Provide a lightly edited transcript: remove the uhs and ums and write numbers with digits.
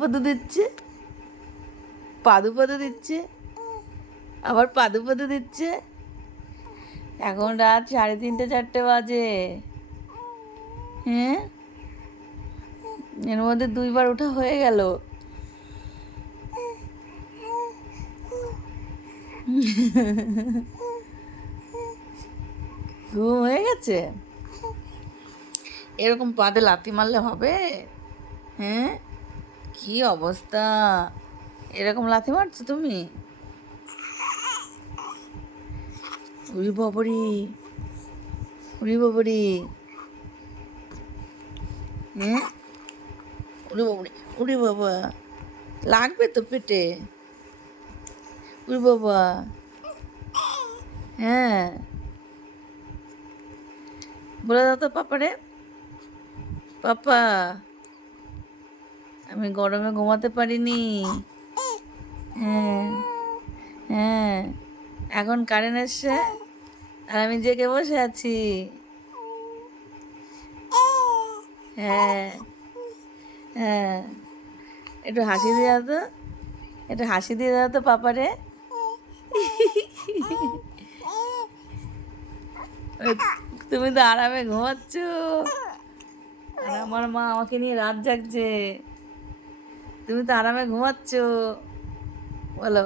পাদু দিচ্ছে, পাদু পাদু দিচ্ছে, আবার পাদু পাদু দিচ্ছে। এখন রাত 3:30 4টে বাজে। হ্যাঁ, এর মধ্যে 2বার ওঠা হয়ে গেল। ঘুম হয়ে গেছে? এরকম পাদে লাথি মারলে হবে? হ্যাঁ, কি অবস্থা! এরকম লাথি মারছো তুমি? উড়ি বাবরি, উড়ি বাবরি। হ্যাঁ, উড়ি বাবরি, উড়ি বাবা, লাগবে তো পেটে। উড়ি বাবা। হ্যাঁ, বলে দাও তো পাপারে, পাপা আমি গরমে ঘুমাতে পারিনি। হ্যাঁ, হ্যাঁ, এখন কারেন্ট এসছে আর আমি জেগে বসে আছি। হ্যাঁ, হ্যাঁ, একটু হাসি দিয়ে দাও তো, একটু হাসি দিয়ে দাও তো পাপারে। তুমি তো আরামে ঘুমাচ্ছ আর আমার মা আমাকে নিয়ে রাত জাগছে। তুমি তো আরামে ঘুমাচ্ছ, বলো।